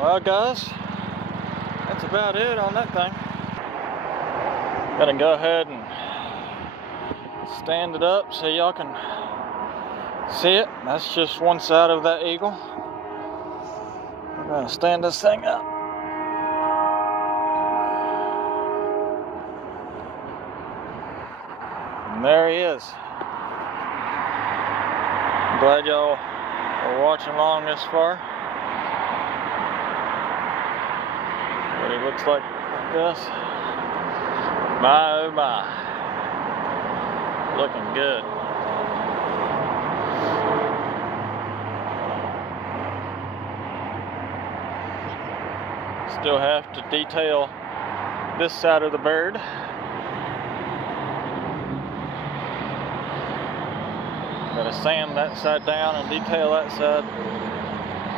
Well, guys, that's about it on that thing. Gotta go ahead and stand it up so y'all can see it. That's just one side of that eagle. I'm gonna stand this thing up. And there he is. I'm glad y'all are watching along this far. What he looks like this. My oh my. Looking good. Still have to detail this side of the bird. Gotta sand that side down and detail that side.